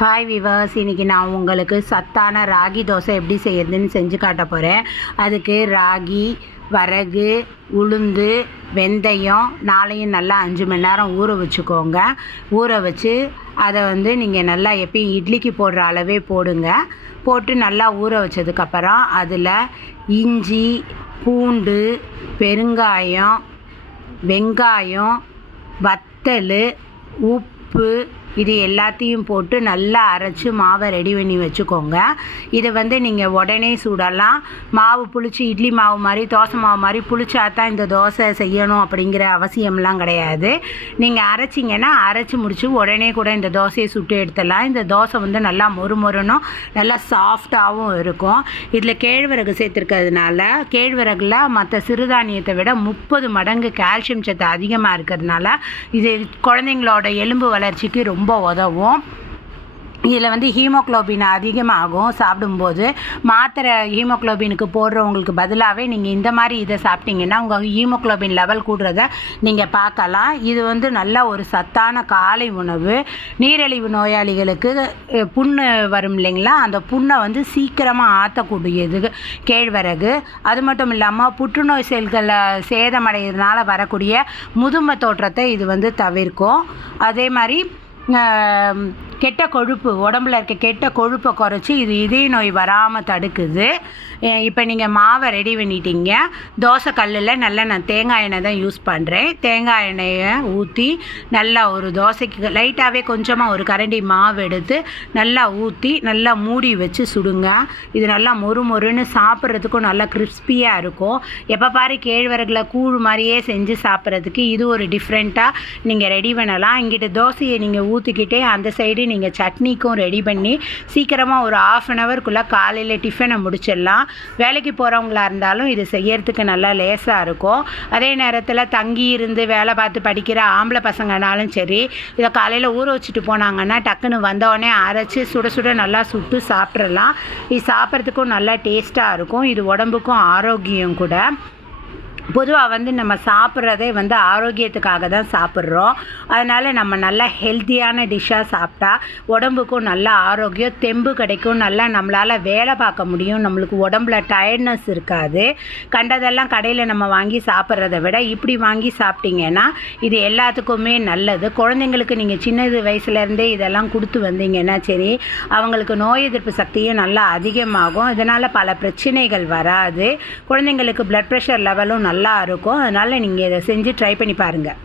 Hi viewers, இன்றைக்கி நான் உங்களுக்கு சத்தான ராகி தோசை எப்படி செய்யறதுன்னு செஞ்சு காட்ட போகிறேன். அதுக்கு ராகி, வரகு, உளுந்து, வெந்தயம் நாளையும் நல்லா 5 மணி நேரம் ஊற வச்சுக்கோங்க. ஊற வச்சு அதை நீங்கள் நல்லா எப்பயும் இட்லிக்கு போடுற அளவே போடுங்க. போட்டு நல்லா ஊற வச்சதுக்கப்புறம் அதில் இஞ்சி, பூண்டு, பெருங்காயம், வெங்காயம், வத்தல், உப்பு இது எல்லாத்தையும் போட்டு நல்லா அரைச்சி மாவை ரெடி பண்ணி வச்சுக்கோங்க. இதை நீங்கள் உடனே சுடலாம். மாவு புளிச்சு இட்லி மாவு மாதிரி தோசை மாவு மாதிரி புளிச்சா தான் இந்த தோசை செய்யணும் அப்படிங்கிற அவசியம்லாம் கிடையாது. நீங்கள் அரைச்சிங்கன்னா அரைச்சி முடித்து உடனே கூட இந்த தோசையை சுட்டு எடுத்துடலாம். இந்த தோசை நல்லா மொறுமொறுனும் நல்லா சாஃப்டாகவும் இருக்கும். இதில் கேழ்வரகு சேர்த்துருக்கிறதுனால கேழ்வரகுல மற்ற சிறுதானியத்தை விட 30 மடங்கு கால்சியம் சத்து அதிகமாக இருக்கிறதுனால இது குழந்தைங்களோட எலும்பு வளர்ச்சிக்கு ரொம்ப உதவும். இதில் ஹீமோக்ளோபின் அதிகமாகும் சாப்பிடும்போது. மாத்திரை ஹீமோக்ளோபினுக்கு போடுறவங்களுக்கு பதிலாகவே நீங்கள் இந்த மாதிரி இதை சாப்பிட்டீங்கன்னா உங்கள் ஹீமோக்ளோபின் லெவல் கூடுறத நீங்கள் பார்க்கலாம். இது நல்ல ஒரு சத்தான காலை உணவு. நீரிழிவு நோயாளிகளுக்கு புண்ணு வரும் இல்லைங்களா, அந்த புண்ணை சீக்கிரமாக ஆற்றக்கூடியது கேழ்வரகு. அது மட்டும் இல்லாமல் புற்றுநோய் செல்களை சேதமடைகிறதுனால வரக்கூடிய முதுமை தோற்றத்தை இது தவிர்க்கும். அதே மாதிரி கெட்ட கொழுப்பு உடம்புல இருக்க கெட்ட கொழுப்பை குறைச்சி இது இதய நோய் வராமல் தடுக்குது. இப்போ நீங்கள் மாவை ரெடி பண்ணிட்டீங்க. தோசை கல்லில் நல்லா நான் தேங்காய் எண்ணெய் தான் யூஸ் பண்ணுறேன். தேங்காய் எண்ணெயை ஊற்றி நல்லா ஒரு தோசைக்கு லைட்டாகவே கொஞ்சமாக ஒரு கரண்டி மாவு எடுத்து நல்லா ஊற்றி நல்லா மூடி வச்சு சுடுங்க. இது நல்லா மொறுன்னு சாப்பிட்றதுக்கும் நல்லா கிறிஸ்பியாக இருக்கும். எப்போ பாரு கேழ்வரகுல கூழ் மாதிரியே செஞ்சு சாப்பிட்றதுக்கு இது ஒரு டிஃப்ரெண்ட்டாக நீங்கள் ரெடி பண்ணலாம். இங்கிட்ட தோசையை நீங்கள் ஊற்றிக்கிட்டே அந்த சைடு நீங்கள் சட்னிக்கும் ரெடி பண்ணி சீக்கிரமாக ஒரு 1/2 ஹவர்க்குள்ளே காலையில் டிஃபனை முடிச்சிடலாம். வேலைக்கு போகிறவங்களா இருந்தாலும் இது செய்யறதுக்கு நல்லா லேசாக இருக்கும். அதே நேரத்தில் தங்கி இருந்து வேலை பார்த்து படிக்கிற ஆம்பளை பசங்கனாலும் சரி, இதை காலையில் ஊற வச்சுட்டு போனாங்கன்னா டக்குன்னு வந்தோடனே அரைச்சி சுட சுட நல்லா சுட்டு சாப்பிட்றலாம். இது சாப்பிட்றதுக்கும் நல்லா டேஸ்ட்டாக இருக்கும். இது உடம்புக்கும் ஆரோக்கியம் கூட. பொதுவாக நம்ம சாப்பிட்றதே ஆரோக்கியத்துக்காக தான் சாப்பிட்றோம். அதனால் நம்ம நல்லா ஹெல்த்தியான டிஷ்ஷாக சாப்பிட்டா உடம்புக்கும் நல்லா ஆரோக்கியம், தெம்பு கிடைக்கும். நல்லா நம்மளால் வேலை பார்க்க முடியும். நம்மளுக்கு உடம்புல டயர்ட்னஸ் இருக்காது. கண்டதெல்லாம் கடையில் நம்ம வாங்கி சாப்பிட்றத விட இப்படி வாங்கி சாப்பிட்டீங்கன்னா இது எல்லாத்துக்குமே நல்லது. குழந்தைங்களுக்கு நீங்கள் சின்னது வயசுலேருந்தே இதெல்லாம் கொடுத்து வந்தீங்கன்னா சரி, அவங்களுக்கு நோய் எதிர்ப்பு சக்தியும் நல்லா அதிகமாகும். இதனால் பல பிரச்சனைகள் வராது. குழந்தைங்களுக்கு பிளட் ப்ரெஷர் லெவலும் நல்லா இருக்கும். அதனால் நீங்கள் இதை செஞ்சு ட்ரை பண்ணி பாருங்கள்.